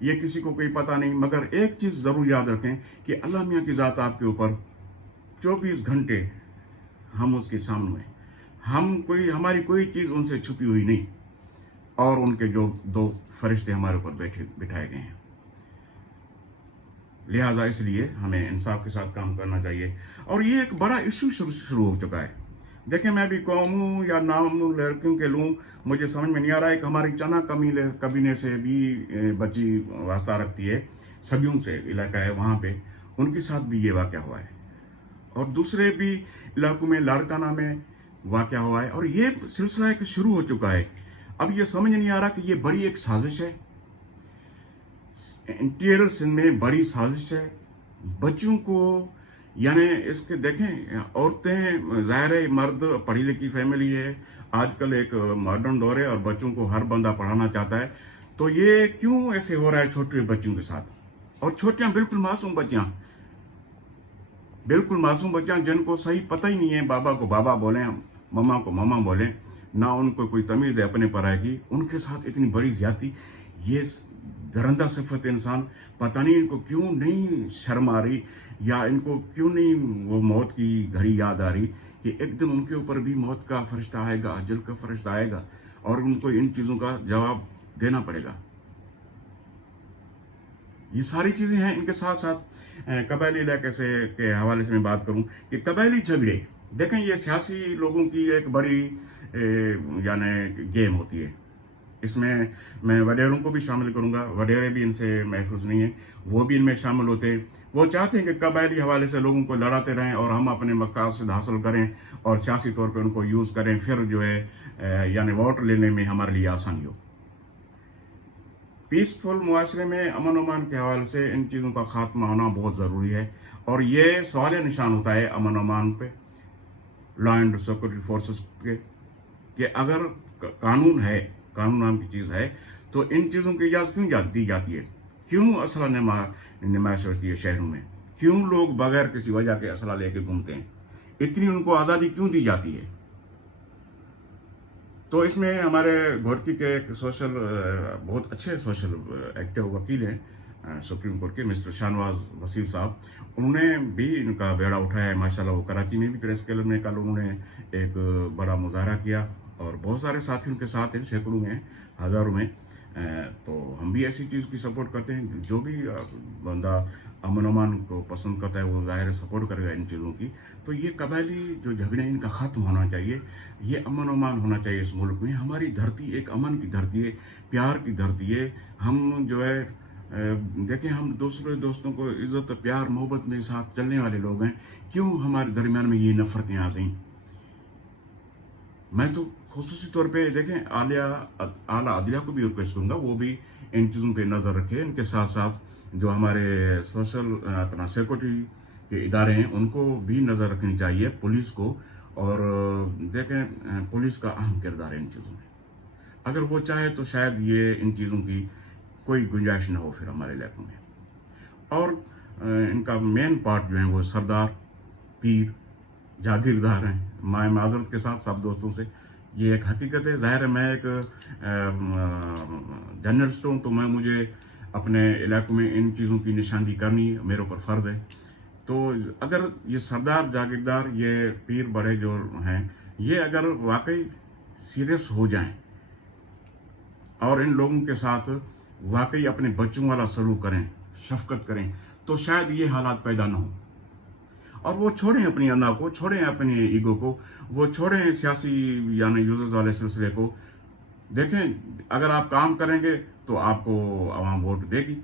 یہ کسی کو کوئی پتہ نہیں، مگر ایک چیز ضرور یاد رکھیں کہ اللہ میاں کی ذات آپ کے اوپر 24 گھنٹے ہم اس کے سامنے ہیں، ہماری کوئی چیز ان سے چھپی ہوئی نہیں، اور ان کے جو 2 فرشتے ہمارے اوپر بٹھائے گئے ہیں۔ لہٰذا اس لیے ہمیں انصاف کے ساتھ کام کرنا چاہیے، اور یہ ایک بڑا ایشو شروع ہو چکا ہے۔ دیکھیں، میں بھی قوموں یا نام لڑکیوں کے لوں، مجھے سمجھ میں نہیں آ رہا ہے کہ ہماری چنا کمینے سے بھی بچی واسطہ رکھتی ہے، سبیوں سے علاقہ ہے وہاں پہ، ان کے ساتھ بھی یہ واقعہ ہوا ہے، اور دوسرے بھی علاقوں میں لاڑکانہ میں واقعہ ہوا ہے، اور یہ سلسلہ ایک شروع ہو چکا ہے۔ اب یہ سمجھ نہیں آ رہا کہ یہ بڑی ایک سازش ہے، انٹیریئر سندھ میں بڑی سازش ہے، بچوں کو، یعنی اس کے دیکھیں، عورتیں، ظاہر ہے مرد پڑھی لکھی فیملی ہے، آج کل ایک ماڈرن دور ہے اور بچوں کو ہر بندہ پڑھانا چاہتا ہے، تو یہ کیوں ایسے ہو رہا ہے چھوٹے بچوں کے ساتھ؟ اور چھوٹیاں بالکل معصوم بچیاں جن کو صحیح پتہ ہی نہیں ہے، بابا کو بابا بولیں، مما کو مما بولیں، نہ ان کو کوئی تمیز ہے اپنے پرائے کی، ان کے ساتھ اتنی بڑی زیادتی۔ یہ درندہ صفت انسان، پتہ نہیں ان کو کیوں نہیں شرم آ رہی، یا ان کو کیوں نہیں وہ موت کی گھڑی یاد آ رہی کہ ایک دن ان کے اوپر بھی موت کا فرشتہ آئے گا، اجل کا فرشتہ آئے گا، اور ان کو ان چیزوں کا جواب دینا پڑے گا۔ یہ ساری چیزیں ہیں۔ ان کے ساتھ ساتھ قبائلی علاقے کے حوالے سے میں بات کروں کہ قبائلی جھگڑے، دیکھیں یہ سیاسی لوگوں کی ایک بڑی یعنی گیم ہوتی ہے۔ اس میں وڈیروں کو بھی شامل کروں گا، وڈیرے بھی ان سے محفوظ نہیں ہیں، وہ بھی ان میں شامل ہوتے ہیں۔ وہ چاہتے ہیں کہ قبائلی حوالے سے لوگوں کو لڑاتے رہیں اور ہم اپنے مقاصد حاصل کریں اور سیاسی طور پہ ان کو یوز کریں، پھر جو ہے یعنی ووٹ لینے میں ہمارے لیے آسانی ہو۔ پیسفل معاشرے میں امن و امان کے حوالے سے ان چیزوں کا خاتمہ ہونا بہت ضروری ہے، اور یہ سوال نشان ہوتا ہے امن و امان پہ، لا اینڈ سیکورٹی فورسز کے، کہ اگر قانون ہے، قانون نام کی چیز ہے، تو ان چیزوں کی اجازت کیوں دی جاتی ہے؟ کیوں اسلحہ نمائش ہوتی ہے شہروں میں؟ کیوں لوگ بغیر کسی وجہ کے اسلحہ لے کے گھومتے ہیں؟ اتنی ان کو آزادی کیوں دی جاتی ہے؟ تو اس میں ہمارے گورکی کے ایک بہت اچھے سوشل ایکٹیو وکیل ہیں سپریم کورٹ کے، مسٹر شاہنواز وسیم صاحب، انہوں نے بھی ان کا بیڑا اٹھایا ہے ماشاءاللہ۔ وہ کراچی میں بھی پریس کلب میں کل انہوں نے ایک بڑا مظاہرہ کیا، اور بہت سارے ساتھیوں کے ساتھ ہیں، سینکڑوں میں، ہزاروں میں۔ تو ہم بھی ایسی چیز کی سپورٹ کرتے ہیں، جو بھی بندہ امن و امان کو پسند کرتا ہے وہ ظاہر سپورٹ کرے گا ان چیزوں کی۔ تو یہ قبائلی جو جھگڑے ان کا ختم ہونا چاہیے، یہ امن و امان ہونا چاہیے اس ملک میں۔ ہماری دھرتی ایک امن کی دھرتی ہے، پیار کی دھرتی ہے۔ ہم جو ہے دیکھیں، ہم دوسرے دوستوں کو عزت، پیار، محبت میں ساتھ چلنے والے لوگ ہیں، کیوں ہمارے درمیان میں یہ نفرتیں آ گئیں؟ میں تو خصوصی طور پہ دیکھیں اعلیٰ عدلیہ کو بھی ریکویسٹ کروں گا، وہ بھی ان چیزوں پہ نظر رکھے۔ ان کے ساتھ ساتھ جو ہمارے سوشل سیکورٹی کے ادارے ہیں ان کو بھی نظر رکھنی چاہیے، پولیس کو۔ اور دیکھیں، پولیس کا اہم کردار ہے ان چیزوں میں، اگر وہ چاہے تو شاید یہ ان چیزوں کی کوئی گنجائش نہ ہو پھر ہمارے علاقوں میں۔ اور ان کا مین پارٹ جو ہے وہ سردار، پیر، جاگیردار ہیں۔ میں معذرت کے ساتھ سب دوستوں سے، یہ ایک حقیقت ہے۔ ظاہر ہے میں ایک جرنلسٹ ہوں، تو مجھے اپنے علاقوں میں ان چیزوں کی نشاندہی کرنی میرے اوپر فرض ہے۔ تو اگر یہ سردار، جاگیردار، یہ پیر بڑے جو ہیں، یہ اگر واقعی سیریس ہو جائیں اور ان لوگوں کے ساتھ واقعی اپنے بچوں والا سلوک کریں، شفقت کریں، تو شاید یہ حالات پیدا نہ ہوں۔ اور وہ چھوڑیں اپنی انا کو، چھوڑیں اپنی ایگو کو، وہ چھوڑیں سیاسی یعنی یوزرز والے سلسلے کو۔ دیکھیں، اگر آپ کام کریں گے تو آپ کو عوام ووٹ دے گی،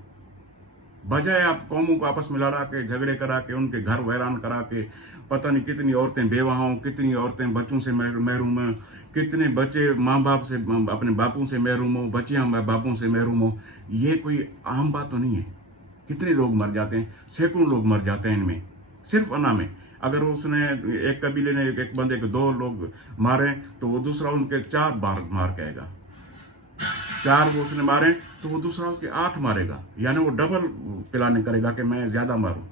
بجائے آپ قوموں کو آپس میں لڑا کے، جھگڑے کرا کے، ان کے گھر ویران کرا کے، پتہ نہیں کتنی عورتیں بیوہ ہوں، کتنی عورتیں بچوں سے محروم ہیں، کتنے بچے ماں باپ سے، اپنے باپوں سے محروم ہوں، بچیاں باپوں سے محروم ہوں۔ یہ کوئی عام بات تو نہیں ہے۔ کتنے لوگ مر جاتے ہیں، سینکڑوں لوگ مر جاتے ہیں ان میں، صرف انا میں۔ اگر اس نے ایک قبیلے نے ایک بندے کے 2 لوگ مارے تو وہ دوسرا ان کے 4 بار مار کہے گا، 4 وہ اس نے مارے تو وہ دوسرا اس کے 8 مارے گا، یعنی وہ ڈبل پلاننگ کرے گا کہ میں زیادہ ماروں۔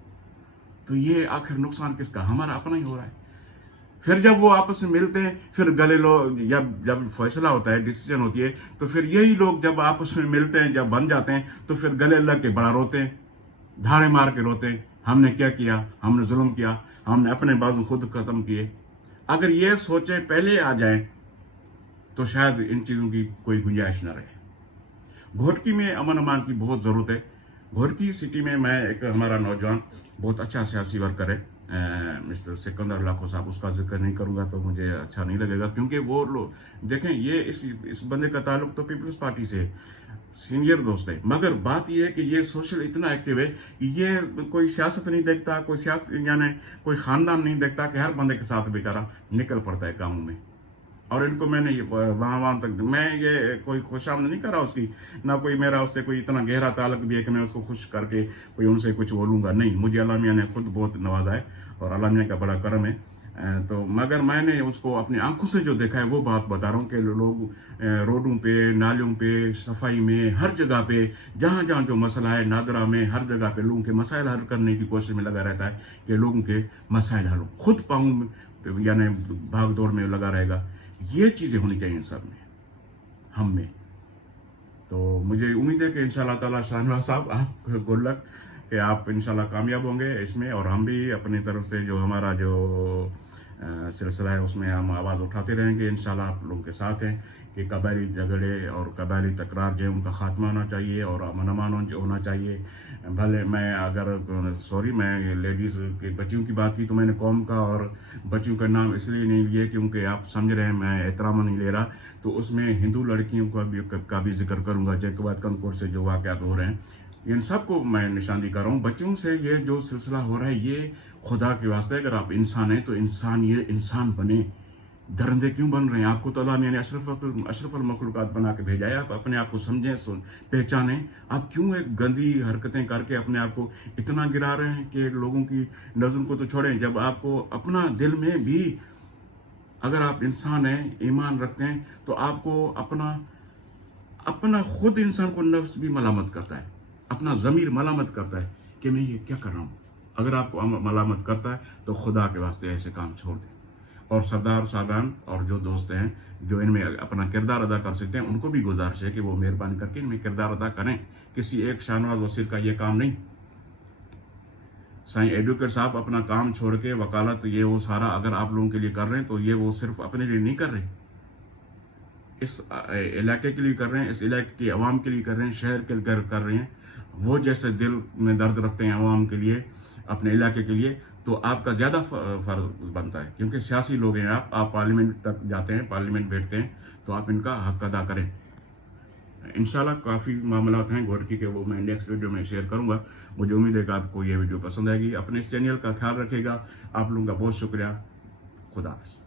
تو یہ آخر نقصان کس کا؟ ہمارا اپنا ہی ہو رہا ہے۔ پھر جب وہ آپس میں ملتے ہیں پھر گلے لو جب فیصلہ ہوتا ہے ڈیسیجن ہوتی ہے تو پھر یہی لوگ جب آپس میں ملتے ہیں جب بن جاتے ہیں تو پھر گلے لگ کے بڑا روتے ہیں، دھاڑے مار کے روتے ہیں، ہم نے کیا کیا، ہم نے ظلم کیا، ہم نے اپنے بازو خود ختم کیے۔ اگر یہ سوچیں پہلے آ جائیں تو شاید ان چیزوں کی کوئی گنجائش نہ رہے۔ گھوٹکی میں امن امان کی بہت ضرورت ہے۔ گھوٹکی سٹی میں ایک ہمارا نوجوان بہت اچھا سیاسی ورکر ہے، مسٹر سکندر لاکھو صاحب، اس کا ذکر نہیں کروں گا تو مجھے اچھا نہیں لگے گا، کیونکہ وہ لوگ دیکھیں یہ اس بندے کا تعلق تو پیپلز پارٹی سے ہے، سینئر دوست ہے، مگر بات یہ ہے کہ یہ سوشل اتنا ایکٹیو ہے کہ یہ کوئی سیاست نہیں دیکھتا، کوئی یعنی کوئی خاندان نہیں دیکھتا، کہ ہر بندے کے ساتھ بیچارہ نکل پڑتا ہے کاموں میں۔ اور ان کو میں نے وہاں تک میں یہ کوئی خوش آمد نہیں کر رہا اس کی، نہ کوئی میرا اس سے کوئی اتنا گہرا تعلق بھی ہے کہ میں اس کو خوش کر کے کوئی ان سے کچھ بولوں گا، نہیں، مجھے اللہ میاں نے خود بہت نوازا ہے اور اللہ میاں کا بڑا کرم ہے۔ تو مگر میں نے اس کو اپنی آنکھوں سے جو دیکھا ہے وہ بات بتا رہا ہوں کہ لوگ روڈوں پہ، نالیوں پہ، صفائی میں، ہر جگہ پہ جہاں جہاں جو مسئلہ ہے، نادرا میں ہر جگہ پہ لوگوں کے مسائل حل کرنے کی کوشش میں لگا رہتا ہے کہ لوگوں کے مسائل حل ہو، خود پاؤں یعنی بھاگ دوڑ میں لگا رہے گا۔ یہ چیزیں ہونی چاہیے سب میں، ہم میں۔ تو مجھے امید ہے کہ انشاءاللہ تعالیٰ شاہنواز صاحب آپ گڈ لک کہ آپ انشاءاللہ کامیاب ہوں گے اس میں، اور ہم بھی اپنی طرف سے جو ہمارا جو سلسلہ ہے اس میں ہم آواز اٹھاتے رہیں گے، انشاءاللہ آپ لوگوں کے ساتھ ہیں کہ قبائلی جھگڑے اور قبائلی تکرار جو ہے ان کا خاتمہ ہونا چاہیے اور امن امان ہونا چاہیے۔ بھلے میں میں لیڈیز کے بچیوں کی بات کی تو میں نے قوم کا اور بچیوں کا نام اس لیے نہیں لیے کیونکہ آپ سمجھ رہے ہیں میں احترام نہیں لے رہا، تو اس میں ہندو لڑکیوں کا بھی ذکر کروں گا، جیکوباد کنکور سے جو واقعات ہو رہے ہیں ان سب کو میں نشاندہی کر رہا ہوں۔ بچوں سے یہ جو سلسلہ ہو رہا ہے یہ خدا کے واسطے اگر آپ انسان ہیں تو انسان بنے، درندے کیوں بن رہے ہیں؟ آپ کو تو اللہ نے اشرف المخلوقات بنا کے بھیجا ہے، آپ اپنے آپ کو سمجھیں، پہچانیں۔ آپ کیوں ایک گندی حرکتیں کر کے اپنے آپ کو اتنا گرا رہے ہیں کہ لوگوں کی نظروں کو تو چھوڑیں، جب آپ کو اپنا دل میں بھی اگر آپ انسان ہیں، ایمان رکھتے ہیں، تو آپ کو اپنا خود انسان کو نفس بھی ملامت کرتا ہے، اپنا ضمیر ملامت کرتا ہے کہ میں یہ کیا کر رہا ہوں۔ اگر آپ کو ملامت کرتا ہے تو خدا کے واسطے ایسے کام چھوڑ دیں۔ اور سردار صاحبان اور جو دوست ہیں جو ان میں اپنا کردار ادا کر سکتے ہیں ان کو بھی گزارش ہے کہ وہ مہربانی کر کے ان میں کردار ادا کریں، کسی ایک شاہنواز وزیر کا یہ کام نہیں۔ سائیں ایڈوکیٹ صاحب اپنا کام چھوڑ کے وکالت یہ وہ سارا اگر آپ لوگوں کے لیے کر رہے ہیں تو یہ وہ صرف اپنے لیے نہیں کر رہے، اس علاقے کے لیے کر رہے ہیں، اس علاقے کی عوام کے لیے کر رہے ہیں، شہر کے لیے کر رہے ہیں۔ وہ جیسے دل میں درد رکھتے ہیں عوام کے لیے، اپنے علاقے کے لیے، تو آپ کا زیادہ فرض بنتا ہے، کیونکہ سیاسی لوگ ہیں آپ پارلیمنٹ تک جاتے ہیں، پارلیمنٹ بیٹھتے ہیں، تو آپ ان کا حق ادا کریں۔ انشاءاللہ کافی معاملات ہیں گھوٹکی کے، وہ میں نیکسٹ ویڈیو میں شیئر کروں گا۔ مجھے امید ہے کہ آپ کو یہ ویڈیو پسند آئے گی۔ اپنے اس چینل کا خیال رکھے گا۔ آپ لوگوں کا بہت شکریہ۔ خدا حافظ۔